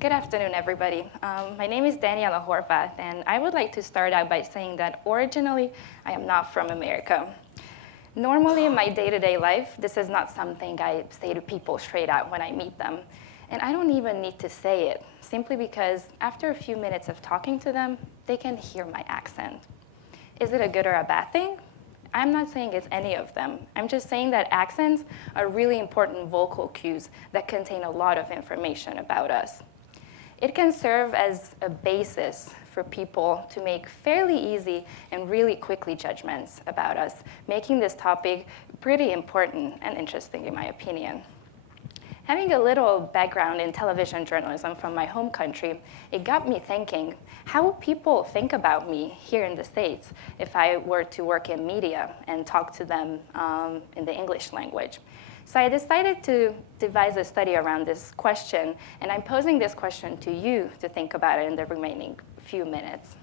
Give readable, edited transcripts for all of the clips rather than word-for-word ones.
Good afternoon, everybody. My name is Daniela Horvath, and I would like to start out by saying that originally, I am not from America. Normally, in my day-to-day life, this is not something I say to people straight out when I meet them. And I don't even need to say it, simply because after a few minutes of talking to them, they can hear my accent. Is it a good or a bad thing? I'm not saying it's any of them. I'm just saying that accents are really important vocal cues that contain a lot of information about us. It can serve as a basis for people to make fairly easy and really quickly judgments about us, making this topic pretty important and interesting in my opinion. Having a little background in television journalism from my home country, it got me thinking, how will people think about me here in the States if I were to work in media and talk to them in the English language? So I decided to devise a study around this question, and I'm posing this question to you to think about it in the remaining few minutes.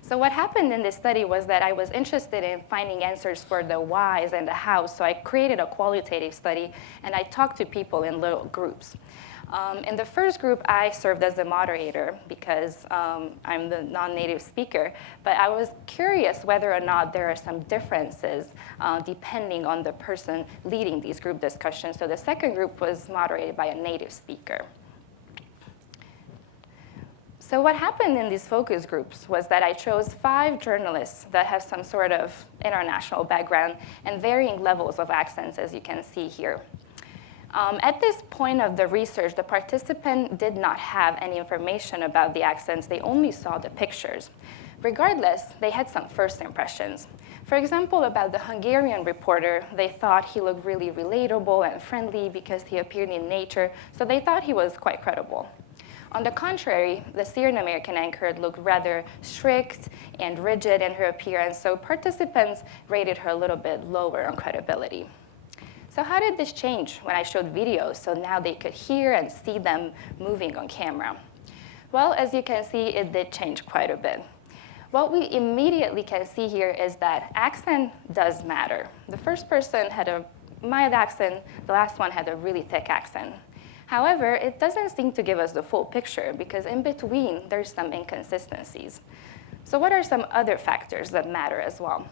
So what happened in this study was that I was interested in finding answers for the whys and the hows, so I created a qualitative study, and I talked to people in little groups. In the first group, I served as the moderator because I'm the non-native speaker, but I was curious whether or not there are some differences depending on the person leading these group discussions. So the second group was moderated by a native speaker. So what happened in these focus groups was that I chose 5 journalists that have some sort of international background and varying levels of accents, as you can see here. At this point of the research, the participant did not have any information about the accents. They only saw the pictures. Regardless, they had some first impressions. For example, about the Hungarian reporter, they thought he looked really relatable and friendly because he appeared in nature, so they thought he was quite credible. On the contrary, the Syrian American anchor looked rather strict and rigid in her appearance, so participants rated her a little bit lower on credibility. So how did this change when I showed videos so now they could hear and see them moving on camera? Well, as you can see, it did change quite a bit. What we immediately can see here is that accent does matter. The first person had a mild accent, the last one had a really thick accent. However, it doesn't seem to give us the full picture because in between, there's some inconsistencies. So what are some other factors that matter as well?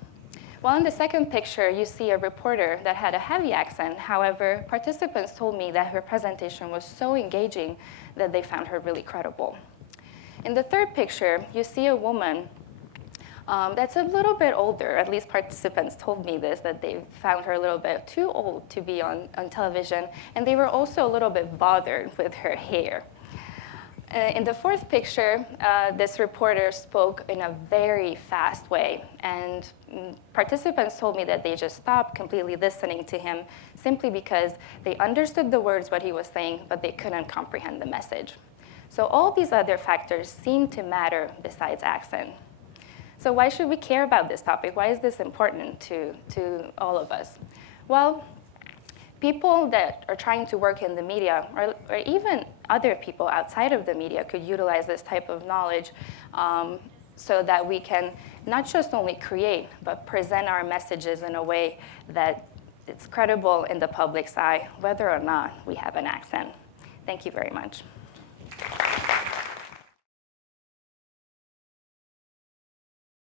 Well, in the second picture, you see a reporter that had a heavy accent. However, participants told me that her presentation was so engaging that they found her really credible. In the third picture, you see a woman that's a little bit older. At least participants told me this, that they found her a little bit too old to be on television, and they were also a little bit bothered with her hair. In the fourth picture, this reporter spoke in a very fast way, and participants told me that they just stopped completely listening to him simply because they understood the words, what he was saying, but they couldn't comprehend the message. So all these other factors seem to matter besides accent. So why should we care about this topic? Why is this important to all of us? Well, people that are trying to work in the media, or even other people outside of the media, could utilize this type of knowledge so that we can not just only create, but present our messages in a way that it's credible in the public's eye, whether or not we have an accent. Thank you very much.